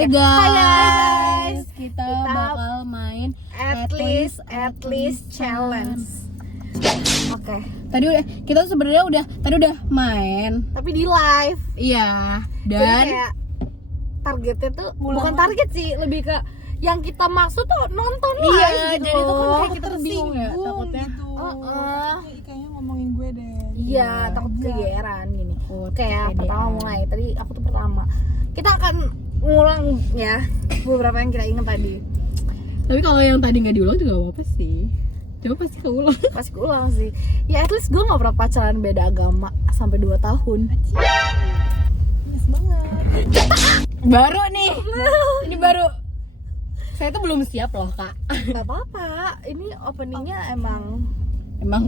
Hai Hai guys, kita bakal main at least challenge. Oke. Tadi kita sebenarnya udah main. Tapi di live. Iya. Jadi Dan kayak targetnya tuh bukan target sih, lebih ke yang kita maksud tuh nonton live iya, gitu. jadi itu kan kayak kita tuh bingung ya takutnya. gitu. Kayaknya ngomongin gue deh. Iya, takut kegeeran gini. Kayak kepedean. pertama mulai. Tadi aku tuh pertama. Kita akan ngulang ya beberapa yang kita ingat tadi. Tapi kalau yang tadi nggak diulang juga gak apa-apa sih. Coba pasti keulang. Pasti ulang sih. Ya at least gue gak pernah pacaran beda agama sampai 2 tahun. Yes banget. Baru nih. Ini baru. Saya tuh belum siap loh, Kak. Gak apa-apa. Ini openingnya emang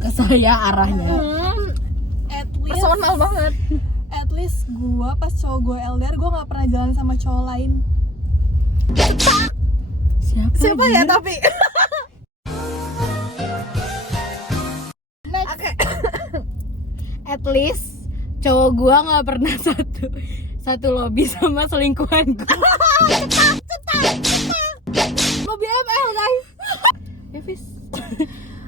ke saya arahnya. At least personal banget. At least gue pas cowok gue LDR, gue nggak pernah jalan sama cowok lain. Siapa ya dia? tapi? Next. Oke. At least cowok gua nggak pernah satu lobby sama selingkuhan gua. Lobby ML guys. Ya Fis,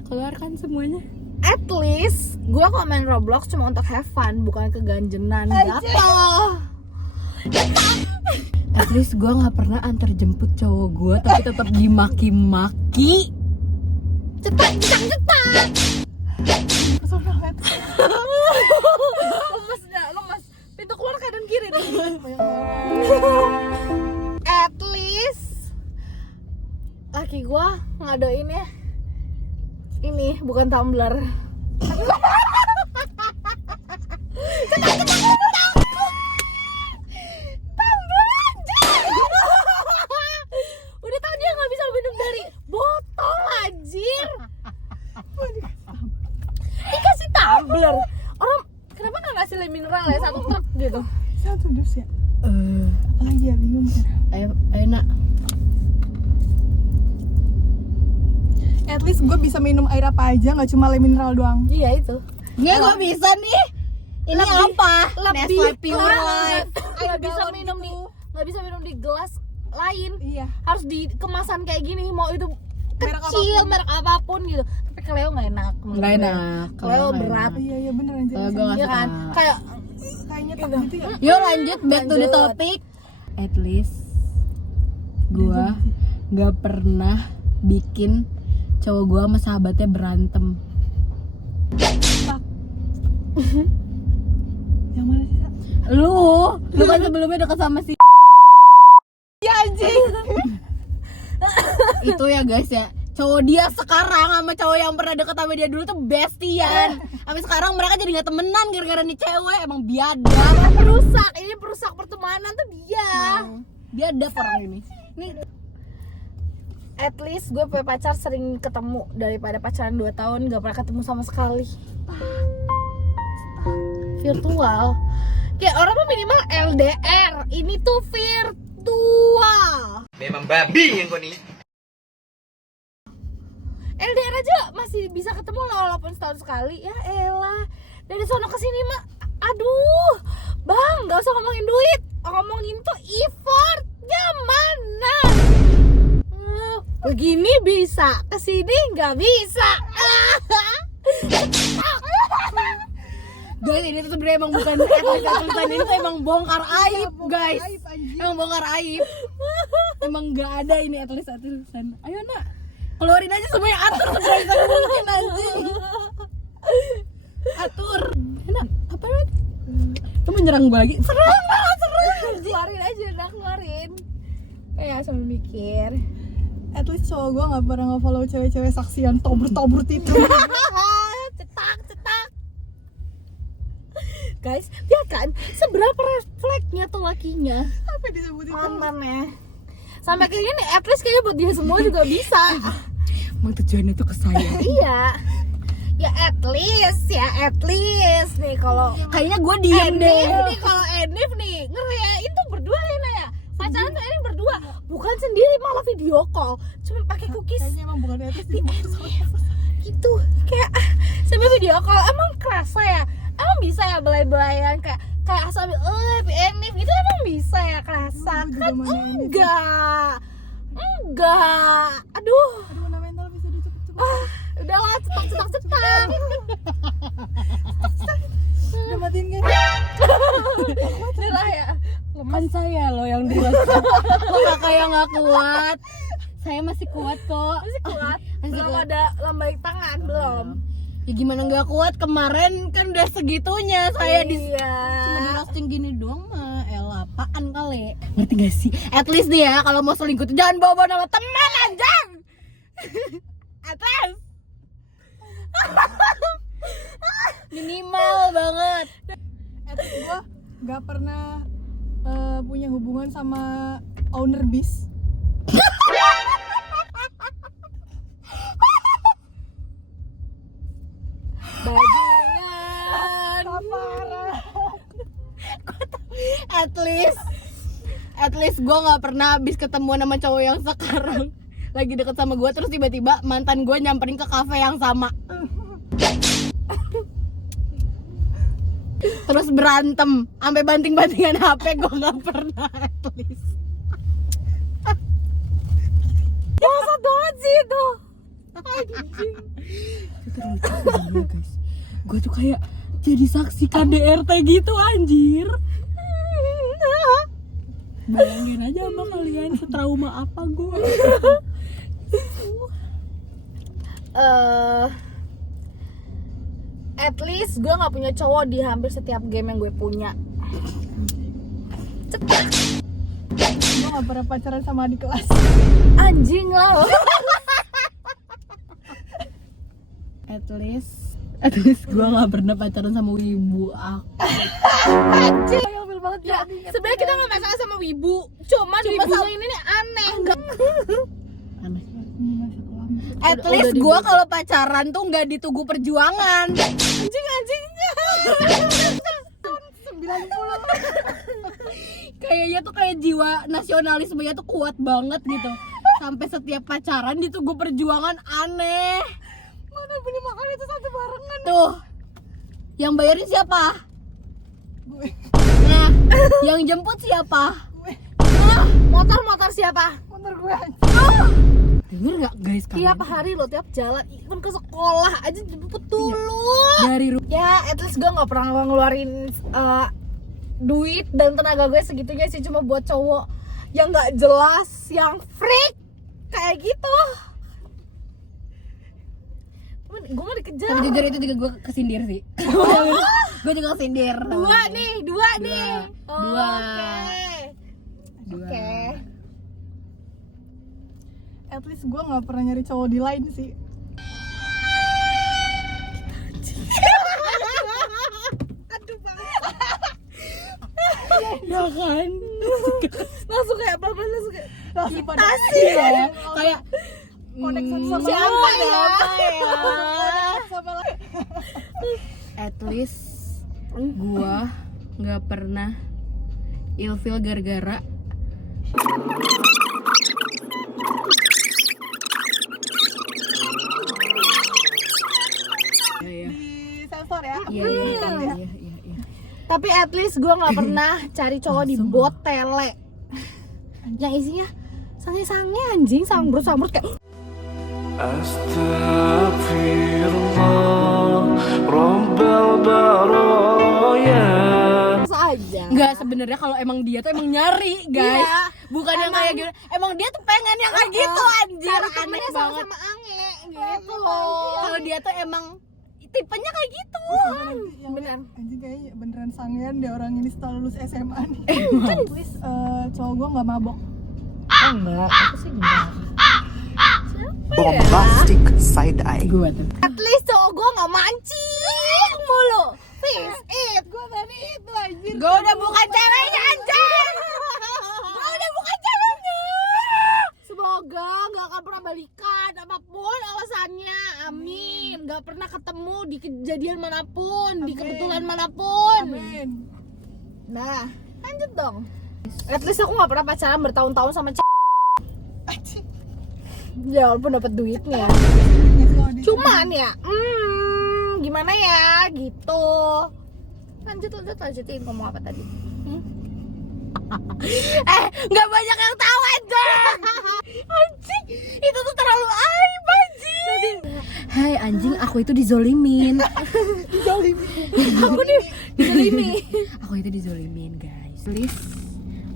keluarkan semuanya. At least gue kalau main Roblox cuma untuk have fun, bukan keganjenan. Gatel. At least gua nggak pernah antar jemput cowok gua tapi tetap dimaki-maki. Cetak. Personal banget. Lemes. Pintu keluar kanan kiri nih. Banyak banget. At least laki gue ngadoin ya. Ini bukan tumbler. Udah tahu dia nggak bisa minum dari botol anjir. Dikasih tumbler. Orang kenapa nggak ngasih le mineral ya 1 truk gitu? Satu dus ya. Apalagi ya, bingung kan. Ayo nak. At least gue bisa minum air apa aja, nggak cuma le mineral doang. Iya itu. Nggak, gua bisa nih. Ini apa? Lebih Nestle Pure Life. nggak bisa galon minum gitu. di nggak bisa minum di gelas lain. Iya. Harus di kemasan kayak gini, mau itu Merek kecil apapun. merek apapun gitu. Tapi ke Leo nggak enak. menurut Nggak gue. enak. Ke Leo berat. Iya bener anjir. Kalau gua nggak Iya kan? suka. Kayak Kayaknya tak gitu ya. Yuk lanjut back to the Lanjut. topic. At least gua nggak pernah bikin cowok gua sama sahabatnya berantem. Yang mana sih? Sa? Lu kan sebelumnya dekat sama si Ya anjing. itu ya guys ya. Cowok dia sekarang sama cowok yang pernah deket sama dia dulu tuh bestian. Sampai sekarang mereka jadi nggak temenan gara-gara nih cewek, emang biadab. perusak pertemanan tuh dia. Biadab orang ini. Nih At least gue punya pacar sering ketemu daripada pacaran 2 tahun gak pernah ketemu sama sekali. Virtual. Kayak orang mah minimal LDR. Ini tuh virtual. Memang babi yang kau nih. LDR aja masih bisa ketemu lah walaupun setahun sekali. Ya elah. Dari sono ke sini mah aduh. Bang, gak usah ngomongin duit. Ngomongin tuh effortnya mana. Begini bisa, kesini nggak bisa. guys, ini tuh sebenarnya emang bukan tulisan ini tuh emang bongkar aib guys. Emang bongkar aib. Emang nggak ada ini tulisan. Ayo nak, keluarin aja semuanya, atur seberapa mungkin anjing. Atur. Enak, apa nih? Lu menyerang gue lagi? Serang. Keluarin aja, udah keluarin. Ya sambil mikir. At least cowok gue nggak pernah nge-follow cewek-cewek saksian tobrut itu. cetak. Guys, lihat kan seberapa refleksnya tuh lakinya. Apa disebutin? Mantannya. Sampai kayaknya nih, at least kayaknya buat dia semua juga bisa. Emang tujuannya tuh ke saya. Iya. Ya at least nih kalau Kayaknya gue diem deh. Nih kalau Enif nih ngerayain tuh berdua ya. Pacaran tuh Enif berdua, bukan sendiri malah video call. Cuma pakai cookies. Kayaknya emang bukan at least di Gitu. Kayak sampai video call emang kerasa ya. Emang bisa ya belai-belayan kayak kayak sambil PNF gitu emang bisa ya kerasa Gua juga kan? mana ini sih. Enggak. Aduh, Aduh, mana mental bisa dicepet-cepet. udahlah cetak. Udah matiin kan? Udahlah ya. Kan saya loh yang dewasa. Kok kakak yang nggak kuat? Saya masih kuat kok. Masih kuat. Masih Belum kuat. ada lambai tangan belum. Ya gimana nggak kuat, kemarin kan udah segitunya saya cuma di Iya. roasting gini doang mah elah apaan kali. Ngerti gak sih? At least nih ya kalau mau selingkuh tuh jangan bawa nama teman anjing. At least minimal banget. Gue gak pernah punya hubungan sama owner bis. Bajingan. Parah. At least gue nggak pernah habis ketemu sama cowok yang sekarang lagi deket sama gue terus tiba-tiba mantan gue nyamperin ke kafe yang sama terus berantem sampai banting-bantingan HP. Gue nggak pernah. At least Bangsat banget sih itu. guys, gue tuh kayak jadi saksi KDRT gitu anjir. Bayangin aja sama kalian setrauma apa gue. At least gue nggak punya cowok di hampir setiap game yang gue punya. Gue gak pernah pacaran sama adik kelas. Anjing lah. At least gue nggak pernah pacaran sama ibu aku. Anjing. Ilfil banget Ya, jadi. sebenarnya kita nggak masalah sama wibu, cuman wibunya ini nih aneh. Aneh. At At least gue kalau pacaran tuh nggak di Tugu Perjuangan. anjingnya. 90. Kayaknya tuh kayak jiwa nasionalismenya tuh kuat banget gitu. Sampai setiap pacaran di Tugu Perjuangan aneh. Mana beli makan itu satu barengan. Tuh, yang bayarin siapa? Gue. Nah, yang jemput siapa? Motor siapa? Motor gue aja. Denger nggak guys kalian? Tiap hari lo tiap jalan, even ke sekolah aja jemput dulu. Dari Ya, at least gue nggak pernah ngeluarin duit dan tenaga gue segitunya sih cuma buat cowok yang nggak jelas, yang freak kayak gitu. Gue nggak dikejar. Tapi jujur itu juga gue kesindir sih. Gue juga kesindir. Dua nih. Dua. Oke. At least gue gak pernah nyari cowok di line sih. Aduh banget. Ya kan? Langsung kayak pelan-pelan langsung kayak Langsung pada Iya, kayak connect sama siapa ya? sama lain. At least gua nggak pernah ilfil gara-gara Di sensor ya. iya. Tapi at least gue nggak pernah cari cowok di bot tele yang isinya sange-sange anjing, sambrut kayak Astaghfirullah Rabbal baraya. aja. Nggak, sebenarnya kalau emang dia tuh emang nyari guys. Iya. Bukan yang kayak gitu. Emang dia tuh pengen yang kayak gitu anjir. Cari Aneh temennya banget. sama Ange gitu. Kalau dia tuh emang tipenya kayak gitu. Yang Bener. anjing kayaknya beneran sangean deh orang ini setelah lulus SMA nih. Kan Please, cowok gue gak mabok. enggak, aku sih enggak. Bombastic side eye. Gua tuh. At least cowok gue nggak mancing mulu. Fix it. Gue tadi itu anjir. Gue udah bukan ceweknya anjir. Gue udah bukan ceweknya. Semoga nggak akan pernah balikan apapun alasannya. Amin. Nggak pernah ketemu di kejadian manapun, di Amin. kebetulan manapun. Amin. Nah, lanjut dong. At least aku nggak pernah pacaran bertahun-tahun sama Anjing. ya walaupun dapat duitnya. Kalau di- Cuman ya, gimana ya gitu. lanjutin ngomong apa tadi? Nggak banyak yang tahu anjing. Anjing, itu tuh terlalu aib anjing. Hai anjing, aku itu dizolimin. Aku dizolimi. Aku itu dizolimin guys. Please,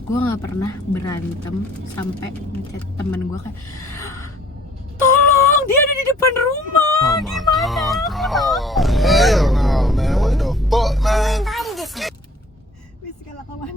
gue nggak pernah berantem sampai ngechat temen gue kayak, tolong dia ada di depan rumah. Oh my god, bro. Hell no, man. What the fuck, man? Wis kalah kawan.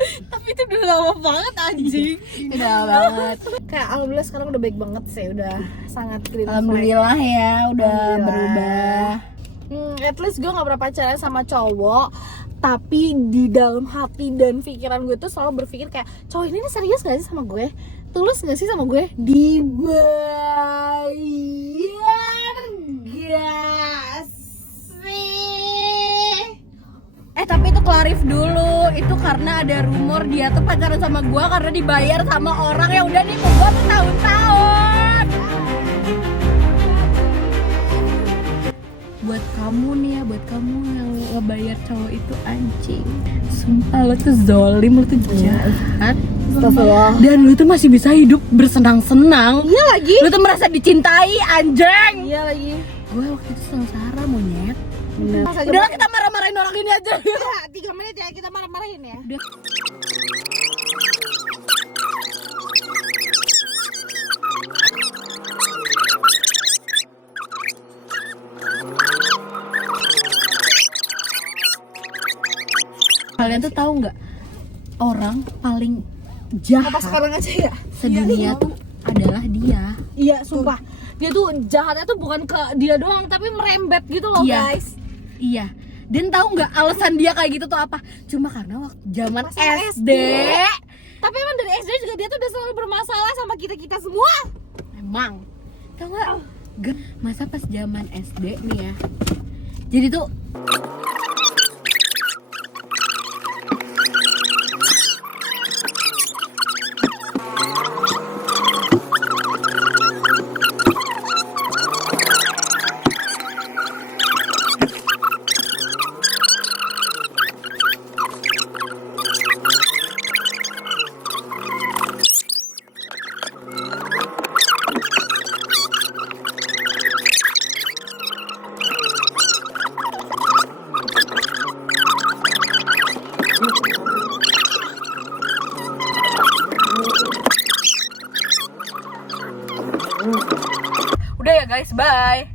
Tapi itu udah lama banget anjing. Udah banget. Kayak alhamdulillah sekarang udah baik banget sih, udah sangat green flag. Alhamdulillah ya, udah Alhamdulillah. berubah. At least gue gak pernah pacaran sama cowok, tapi di dalam hati dan pikiran gue tuh selalu berpikir kayak, cowok ini serius gak sih sama gue? Tulus gak sih sama gue? Dibayar gak sih? Tapi itu klarif dulu, itu karena ada rumor dia tuh pacaran sama gue karena dibayar sama orang yang udah nipu gue bertahun-tahun. Buat kamu nih ya, buat kamu yang ngebayar cowok itu anjing, sumpah lo tuh zolim, lo tuh jahat. Astagfirullah. Dan lu tuh masih bisa hidup bersenang-senang. Iya lagi. Lu tuh merasa dicintai anjing. Iya lagi. Gue waktu itu sengsara monyet. Bener. Udahlah kita marah-marahin orang ini aja. Ya, 3 menit ya kita marah-marahin ya. Udah. Kalian tuh tahu nggak, orang paling jahat Apa sekarang aja ya? sedunia tuh adalah dia. Iya, sumpah. Dia tuh jahatnya tuh bukan ke dia doang, tapi merembet gitu loh, Iya. guys. Iya. Dan tahu nggak alasan dia kayak gitu tuh apa? Cuma karena waktu zaman Masa SD. Tapi emang dari SD juga dia tuh udah selalu bermasalah sama kita-kita semua. Emang. Tahu nggak? Masa pas zaman SD nih ya. Jadi tuh udah ya guys, bye.